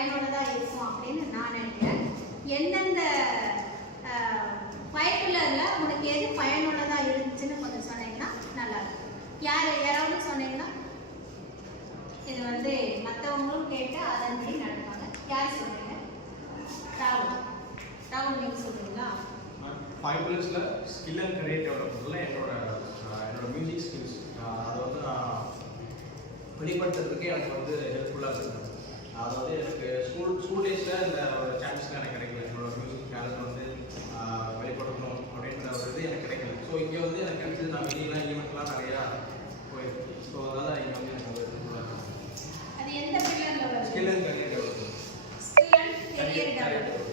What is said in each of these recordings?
பயனுள்ளதாக இருக்கும் அப்படின்னு நான் நினைக்கிறேன். எந்தெந்த பைக்குலரில் உனக்கு எது பயனுள்ளதாக இருந்துச்சுன்னு கொஞ்சம் சொன்னீங்கன்னா நல்லாயிருக்கும். யாராவது சொன்னீங்கன்னா இது வந்து மற்றவங்களும் கேட்டு அதன்படி நடப்பாங்க. யார் சொல்கிறீங்க? ராகுல் நீங்கள் சொல்கிறீங்களா? 5 மினிட்ஸில் ஸ்கில் அண்ட் கரியர் டெவலப்மெண்ட்டில் என்னோட மியூசிக் ஸ்கில்ஸ் அதை வந்து நான் வெளிப்படுத்துறதுக்கு எனக்கு வந்து ஹெல்ப்ஃபுல்லாக இருக்குது. அதாவது எனக்கு ஸ்கூல் டேஸில் இந்த ஒரு சான்ஸ்லாம் எனக்கு கிடைக்கல. என்னோட மியூசிக் டேலண்ட் வந்து வெளிப்படுத்தணும் அப்படின்ற ஒரு இது எனக்கு கிடைக்கல. ஸோ இங்கே வந்து எனக்கு கிடைச்சது. நான் வெளியெல்லாம் ஈவெண்ட்லாம் நிறையா போயிருக்கேன். ஸோ அதனால் இங்கே வந்து எனக்கு ஹெல்ப்ஃபுல்லாக இருக்கும். அது எந்த பிரிவில்? Skill and career development. Skill and career development.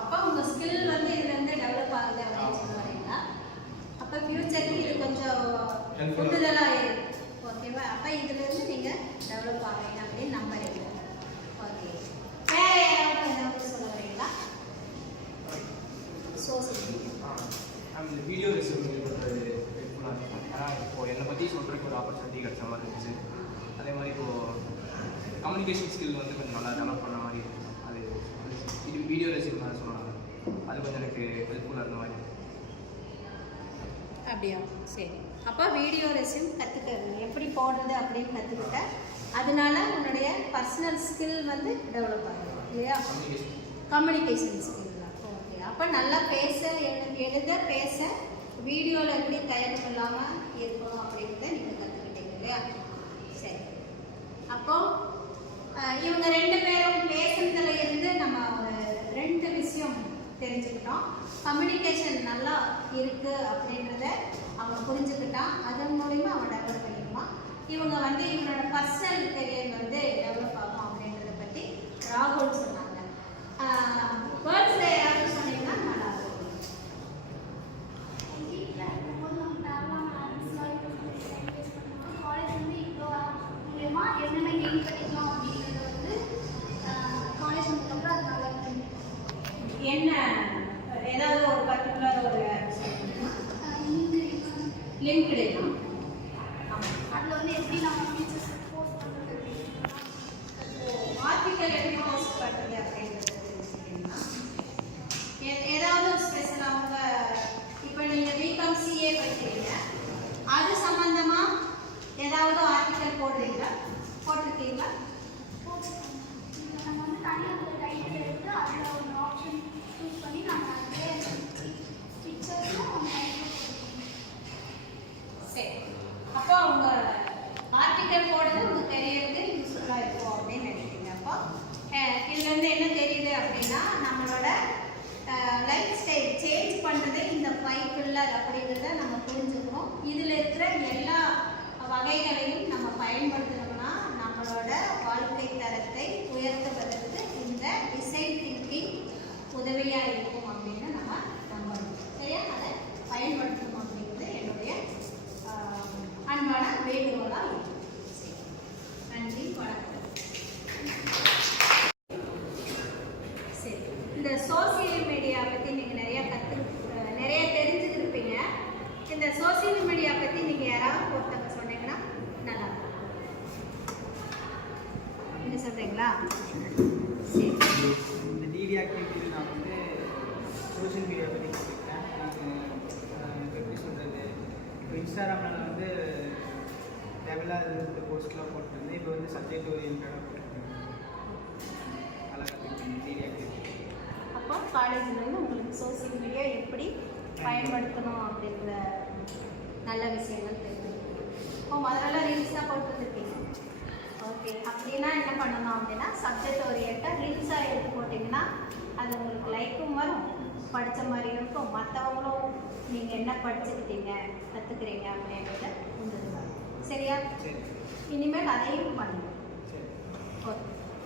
அப்போ உங்கள் ஸ்கில் வந்து இதுலேருந்து டெவலப் ஆகுது அப்படின்னு சொல்ல வரீங்களா? அப்போ ஃப்யூச்சருக்கு இது கொஞ்சம் கூடுதலாக இருக்குது. ஓகேவா? அப்போ இதுலேருந்து நீங்கள் டெவலப் ஆகிறீங்க அப்படின்னு நம்புறீங்க. ஓகே, வேறு யாராவது ஏதாவது சொல்ல வரீங்களா? இந்த வீடியோ ரெசியூம் பண்ணுறது ஹெல்ப்ஃபுல்லாக இருக்கும். ஏன்னா இப்போது என்னை பற்றி சொல்கிறதுக்கு ஒரு ஆப்பர்ச்சுனிட்டி கிடைச்ச மாதிரி இருந்துச்சு. அதே மாதிரி இப்போது கம்யூனிகேஷன் ஸ்கில் வந்து கொஞ்சம் நல்லா டெவலப் பண்ண மாதிரி இருக்கும். அது இது வீடியோ ரெசியூம் நான் சொன்னாங்க, அது கொஞ்சம் எனக்கு ஹெல்ப்ஃபுல்லாக இருந்த மாதிரி. அப்படியா? சரி. அப்போ வீடியோ ரெசியூம் கற்றுக்கிறது எப்படி போடுறது அப்படின்னு கற்றுக்கிட்ட, அதனால உன்னுடைய பர்சனல் ஸ்கில் வந்து டெவலப் ஆகும் இல்லையா? Communication skill. ஓகே, அப்போ நல்லா எழுத பேச வீடியோவில் எப்படி தயாரிப்பு இல்லாமல் இருக்கணும் அப்படின்றத நீங்கள் கற்றுக்கிட்டீங்க இல்லையா? சரி. அப்போ இவங்க 2 பேரும் பேசுறதுல இருந்து நம்ம ஒரு 2 விஷயம் தெரிஞ்சுக்கிட்டோம். கம்யூனிகேஷன் நல்லா இருக்குது அப்படின்றத அவன் புரிஞ்சுக்கிட்டான். அதன் மூலிமா அவன் டெவலப் பண்ணிக்குவான். இவங்க வந்து இவனோட பர்சனல் கெரியர் வந்து டெவலப் ஆகும் அப்படின்றத பற்றி ராகுல் சொன்னாங்க. வேர்ட்ஸில் யாராவது சொன்னீங்கன்னா நல்லா இருக்கும். என்ன ஏதாவது ஒரு பர்டிகுலர் ஒரு லிங்க்டு அதில் வந்து எப்படி நம்ம ஃபீச்சர்ஸ் போஸ்ட் பண்ணுறது, ஆர்டிக்கல் எப்படி போஸ்ட் பண்ணுறது அப்படின்றது தெரிஞ்சுக்கிட்டீங்கன்னா ஏதாவது ஸ்பெஷல் அவங்க இப்போ நீங்கள் பிகாம் சிஏ படிக்கிறீங்க, அது சம்மந்தமாக ஏதாவது ஆர்டிக்கல் போட்டிருக்கீங்களா? நம்ம வந்து தனியாக ஒரு டைட்டில் எடுத்து அதில் ஒரு ஆப்ஷன் சூஸ் பண்ணி நம்ம அதிலே பிக்சர்ஸும் சரி. அப்போ அவங்க ஆர்டிக்கல் போடுறது உங்கள் கெரியருக்கு யூஸ்ஃபுல்லாக இருக்கும் அப்படின்னு நினைக்கிறீங்க. அப்போ இதுலேருந்து என்ன தெரியுது அப்படின்னா நம்மளோட லைஃப் ஸ்டைல் சேஞ்ச் பண்ணுறது இந்த 5 பில்லர் அப்படிங்கிறத நம்ம புரிஞ்சுக்கணும். இதில் இருக்கிற எல்லா வகைகளையும் நம்ம பயன்படுத்தணும்னா நம்மளோட வாழ்க்கை தரத்தை உயர்த்துவதற்கு இந்த டிசைன் திங்கிங் உதவியாக இருக்கும் அப்படின்னு நம்ம நம்பணும். சரியா? அதை பயன்படுத்தணும் அப்படிங்கிறது என்னுடைய அன்பான வேண்டுகோளாக இருக்கும். நன்றி, வணக்கம். சரி, இந்த சோசியல் மீடியா பற்றி நீங்கள் நிறைய தெரிஞ்சுக்கிருப்பீங்க. இந்த சோசியல் மீடியா பற்றி நீங்கள் யாராவது ஒருத்தவங்க சொன்னீங்கன்னா நல்லா இருக்கும். நீங்கள் சொல்கிறீங்களா? சரி. இந்த டிடி ஆக்டிவிட்டியில் நான் வந்து சோஷியல் மீடியா பற்றி சொல்லியிருக்கேன். நான் எப்படி சொல்கிறது, இப்போ இன்ஸ்டாகிராமில் நான் வந்து தேவையில்லாத போஸ்ட்லாம் போட்டிருந்தேன். இப்போ வந்து சப்ஜெக்ட் ஓரியன்டாக போட்டிருக்கேன். நல்லா கற்றுக்கிட்டேன் டிடி ஆக்டிவிட்டி. அப்போ காலேஜ்லேருந்து உங்களுக்கு சோசியல் மீடியா எப்படி பயன்படுத்தணும் அப்படின்ற நல்ல விஷயங்கள் தெரிஞ்சுக்கணும். இப்போ முதல்ல ரீல்ஸ் தான் போட்டுருக்கீங்க. ஓகே, அப்படின்னா என்ன பண்ணணும் அப்படின்னா சப்ஜெக்ட் ஓரியன்டாக ரீல்ஸாக எடுத்து போட்டிங்கன்னா அது உங்களுக்கு லைக்கும் வரும், படித்த மாதிரி இருக்கும். மற்றவங்களும் நீங்கள் என்ன படிச்சுக்கிட்டீங்க கற்றுக்குறீங்க அப்படின்றத உண்டு. சரியா? இனிமேல் அதையும் பண்ணுங்க.